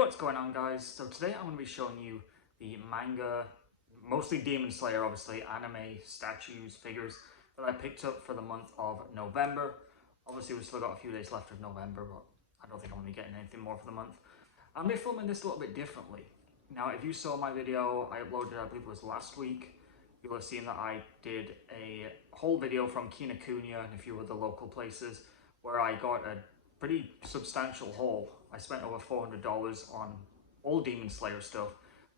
Hey, what's going on, guys? So today I'm going to be showing you the manga, mostly Demon Slayer, obviously, anime statues, figures that I picked up for the month of November. Obviously, we've still got a few days left of November, but I don't think I'm going to be getting anything more for the month. I'm going to be filming this a little bit differently. Now, if you saw my video I uploaded, I believe it was last week, you'll have seen that I did a whole video from Kinokuniya and a few other local places where I got a pretty substantial haul. I spent over $400 on all Demon Slayer stuff.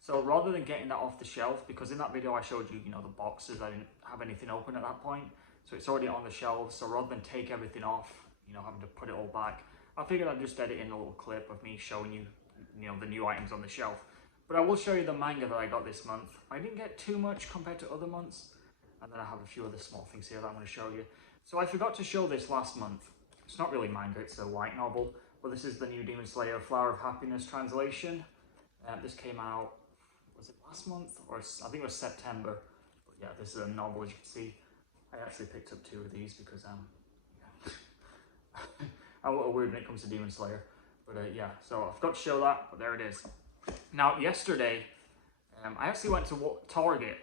So rather than getting that off the shelf, because in that video I showed you, the boxes, I didn't have anything open at that point. So it's already on the shelves. So rather than take everything off, having to put it all back, I figured I'd just edit in a little clip of me showing you, the new items on the shelf. But I will show you the manga that I got this month. I didn't get too much compared to other months. And then I have a few other small things here that I'm going to show you. So I forgot to show this last month. It's not really manga, it's a light novel. But this is the new Demon Slayer Flower of Happiness translation. This came out, was it last month? Or I think it was September. But yeah, this is a novel, as you can see. I actually picked up 2 of these because I'm a little weird when it comes to Demon Slayer. But yeah, so I forgot to show that, but there it is. Now, yesterday, I actually went to Target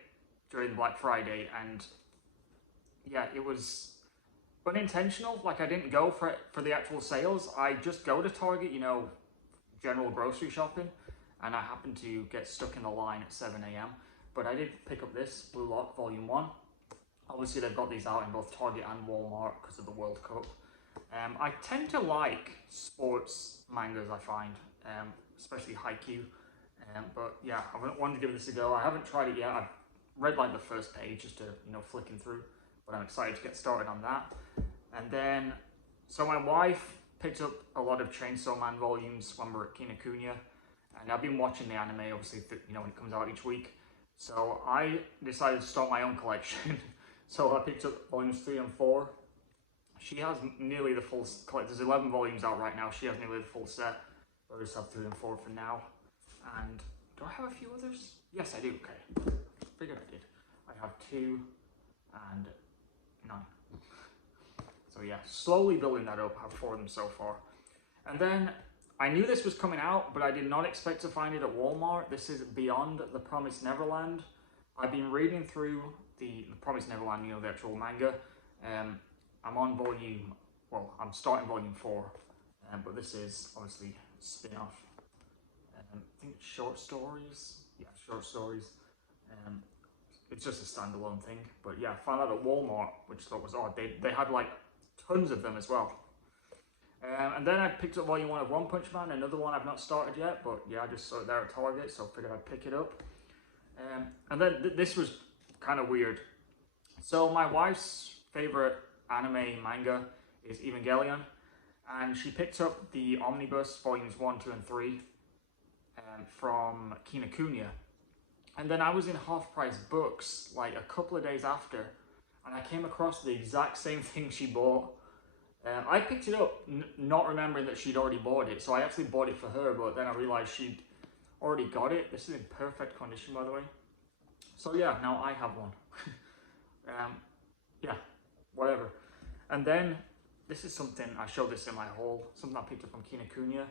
during Black Friday, and yeah, it was unintentional. Like, I didn't go for the actual sales. I just go to Target, general grocery shopping, and I happened to get stuck in the line at 7 a.m. But I did pick up this Blue Lock Volume 1. Obviously, they've got these out in both Target and Walmart because of the World Cup. I tend to like sports mangas, I find, especially Haikyuu. But yeah, I wanted to give this a go. I haven't tried it yet. I've read like the first page just to, flicking through. But I'm excited to get started on that. And then, so my wife picked up a lot of Chainsaw Man volumes when we were at Kinokuniya. And I've been watching the anime, obviously, when it comes out each week. So I decided to start my own collection. So I picked up volumes 3 and 4. She has nearly the full collection. There's 11 volumes out right now. She has nearly the full set. But I just have 3 and 4 for now. And do I have a few others? Yes, I do. Okay. Figured I did. I have 2 and 9. So yeah, slowly building that up. I have 4 of them so far. And then I knew this was coming out, but I did not expect to find it at Walmart. This is Beyond the Promised Neverland. I've been reading through the Promised Neverland, the actual manga. I'm on I'm starting volume 4, but this is obviously spin-off. I think it's short stories. Yeah, short stories. It's just a standalone thing. But yeah, I found out at Walmart, which I thought was odd. They had like tons of them as well. And then I picked up volume 1 of One Punch Man, another one I've not started yet, but yeah, I just saw it there at Target, so I figured I'd pick it up. And then this was kind of weird. So my wife's favorite anime manga is Evangelion, and she picked up the Omnibus volumes 1, 2, and 3 from Kinokuniya. And then I was in Half Price Books like a couple of days after, and I came across the exact same thing she bought. I picked it up not remembering that she'd already bought it, so I actually bought it for her, but then I realized she'd already got it. This is in perfect condition, by the way. So yeah, now I have one. Yeah, whatever. And then this is something, I showed this in my haul, something I picked up from Kinokuniya.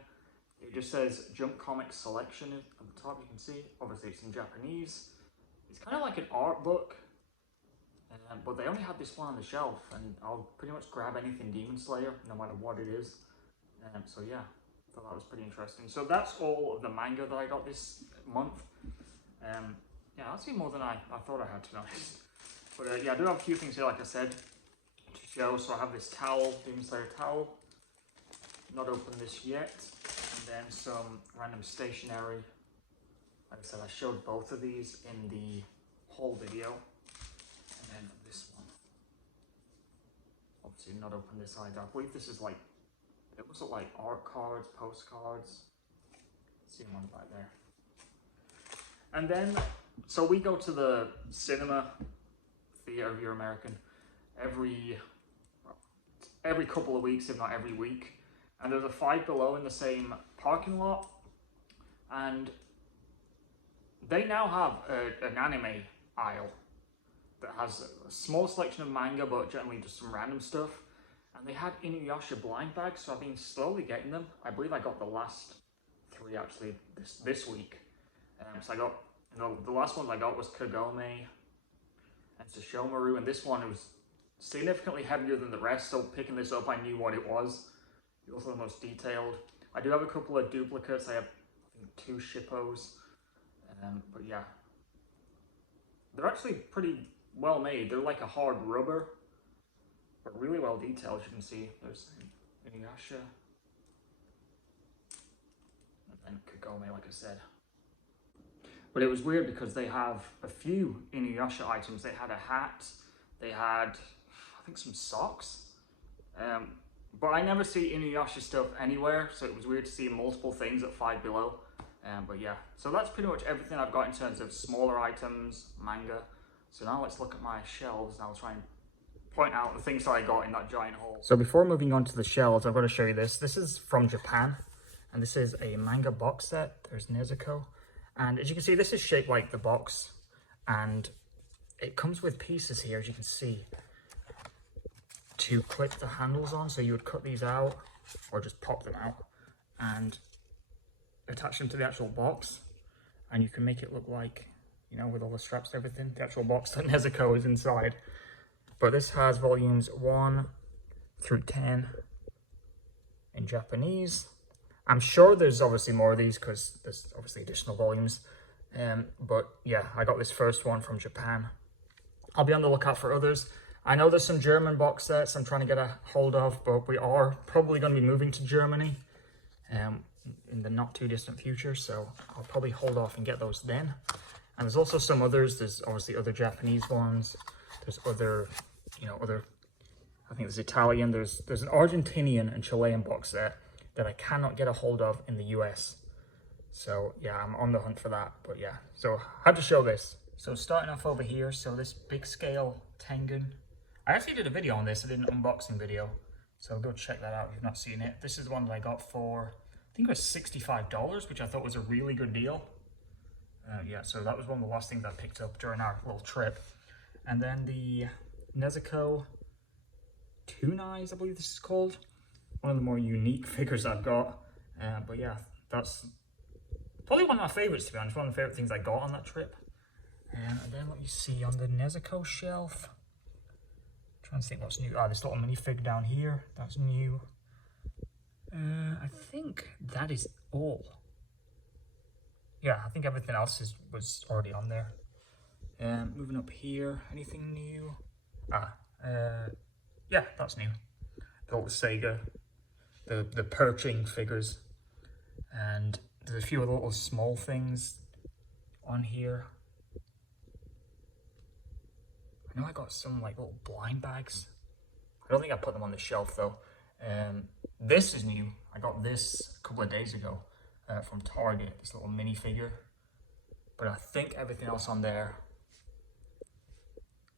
It just says Jump Comics Selection at the top, you can see. Obviously it's in Japanese. It's kind of like an art book, but they only had this one on the shelf, and I'll pretty much grab anything Demon Slayer, no matter what it is. So yeah, I thought that was pretty interesting. So that's all of the manga that I got this month. Yeah, that's even more than I thought I had, to be honest. But yeah, I do have a few things here, like I said, to show. So I have this towel, Demon Slayer towel. Not opened this yet. And then some random stationery. Like I said, I showed both of these in the whole video. And then this one. Obviously not open this either. I believe this is like, it looks like art cards, postcards. See them on the back there. And then, so we go to the cinema theater, if you're American, every couple of weeks, if not every week. And there's a Five Below in the same parking lot. And they now have an anime aisle that has a small selection of manga, but generally just some random stuff. And they had Inuyasha blind bags, so I've been slowly getting them. I believe I got the last 3 actually this week. So I got, the last ones I got was Kagome and Sesshomaru, and this one was significantly heavier than the rest, so picking this up I knew what it was. It was also the most detailed. I do have a couple of duplicates. I have, I think, 2 Shippos, but yeah. They're actually pretty well made. They're like a hard rubber, but really well detailed, as you can see. There's Inuyasha, and then Kagome, like I said. But it was weird because they have a few Inuyasha items. They had a hat, they had, I think, some socks. But I never see Inuyasha stuff anywhere, so it was weird to see multiple things at Five Below. But yeah, so that's pretty much everything I've got in terms of smaller items, manga. So now let's look at my shelves and I'll try and point out the things that I got in that giant haul. So before moving on to the shelves, I've got to show you this. This is from Japan, and this is a manga box set. There's Nezuko. And as you can see, this is shaped like the box, and it comes with pieces here, as you can see, to clip the handles on. So you would cut these out, or just pop them out, and attach them to the actual box, and you can make it look like, you know, with all the straps and everything, the actual box that Nezuko is inside. But this has volumes 1 through 10 in Japanese. I'm sure there's obviously more of these because there's obviously additional volumes. But yeah, I got this first one from Japan. I'll be on the lookout for others. I know there's some German box sets I'm trying to get a hold of, but we are probably going to be moving to Germany in the not too distant future. So I'll probably hold off and get those then. And there's also some others. There's obviously other Japanese ones. There's other, I think there's Italian. There's an Argentinian and Chilean box set that I cannot get a hold of in the US. So yeah, I'm on the hunt for that, but yeah. So I had to show this. So starting off over here, so this big scale Tengen. I actually did a video on this. I did an unboxing video. So go check that out if you've not seen it. This is the one that I got for, I think it was $65, which I thought was a really good deal. Yeah, so that was one of the last things I picked up during our little trip. And then the Nezuko Tunais, I believe this is called. One of the more unique figures I've got. But yeah, that's probably one of my favorites, to be honest. One of the favorite things I got on that trip. And then what you see on the Nezuko shelf. I'm trying to think what's new. This little minifig down here. That's new. I think that is all. Yeah, I think everything else was already on there. Moving up here, anything new? Yeah, that's new. The little Sega, the perching figures, and there's a few other little small things on here. I know I got some like little blind bags. I don't think I put them on the shelf though. This is new. I got this a couple of days ago from Target, this little minifigure. But I think everything else on there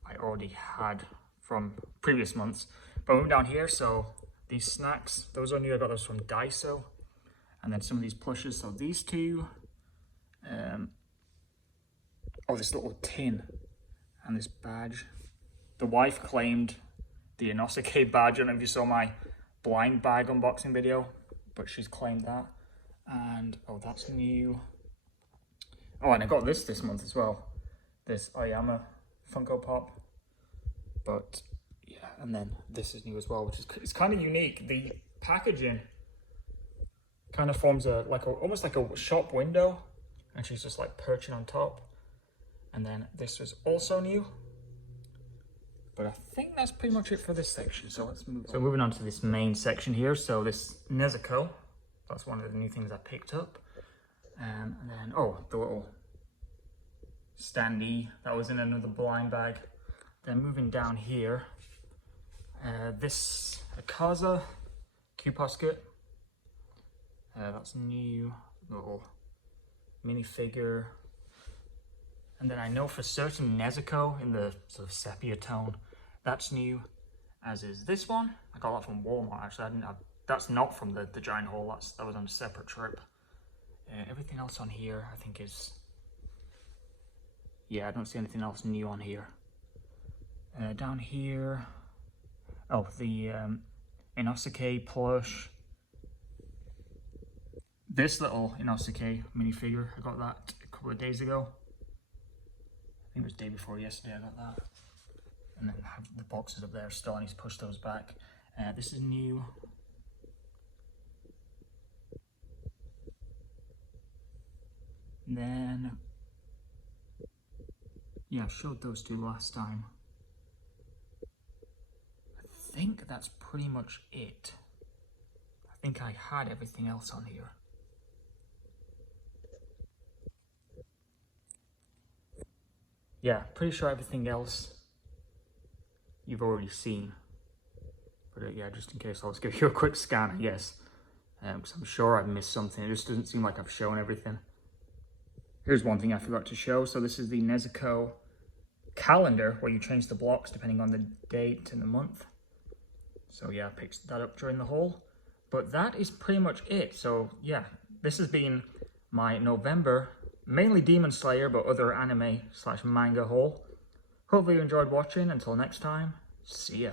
I already had from previous months. But moving down here, so these snacks, those are new. I got those from Daiso. And then some of these plushes, so these two. This little tin and this badge. The wife claimed the Inosuke badge. I don't know if you saw my blind bag unboxing video, but she's claimed that. And, that's new. And I got this month as well. This Ayama Funko Pop. But yeah, and then this is new as well, which is it's kind of unique. The packaging kind of forms almost like a shop window, and she's just like perching on top. And then this was also new. But I think that's pretty much it for this section. So let's move on. So moving on to this main section here. So this Nezuko, that's one of the new things I picked up. And then the little standee that was in another blind bag. Then moving down here, this Akaza Cuposket. That's new, little minifigure. And then I know for certain Nezuko in the sort of sepia tone, that's new, as is this one. I got that from Walmart actually. That's not from the giant haul, that was on a separate trip. Everything else on here I think is, yeah, I don't see anything else new on here. Down here, the Inosuke plush. this little Inosuke minifigure, I got that a couple of days ago. I think it was the day before yesterday I got that. And then I have the boxes up there still, I need to push those back. This is new. And then, yeah, I showed those two last time. I think that's pretty much it. I think I had everything else on here. Yeah, pretty sure everything else you've already seen. But yeah, just in case, I'll just give you a quick scan, I guess. Because I'm sure I've missed something. It just doesn't seem like I've shown everything. Here's one thing I forgot to show. So this is the Nezuko calendar, where you change the blocks depending on the date and the month. So yeah, I picked that up during the haul. But that is pretty much it. So yeah, this has been my November, mainly Demon Slayer, but other anime/manga haul. Hopefully you enjoyed watching. Until next time, see ya.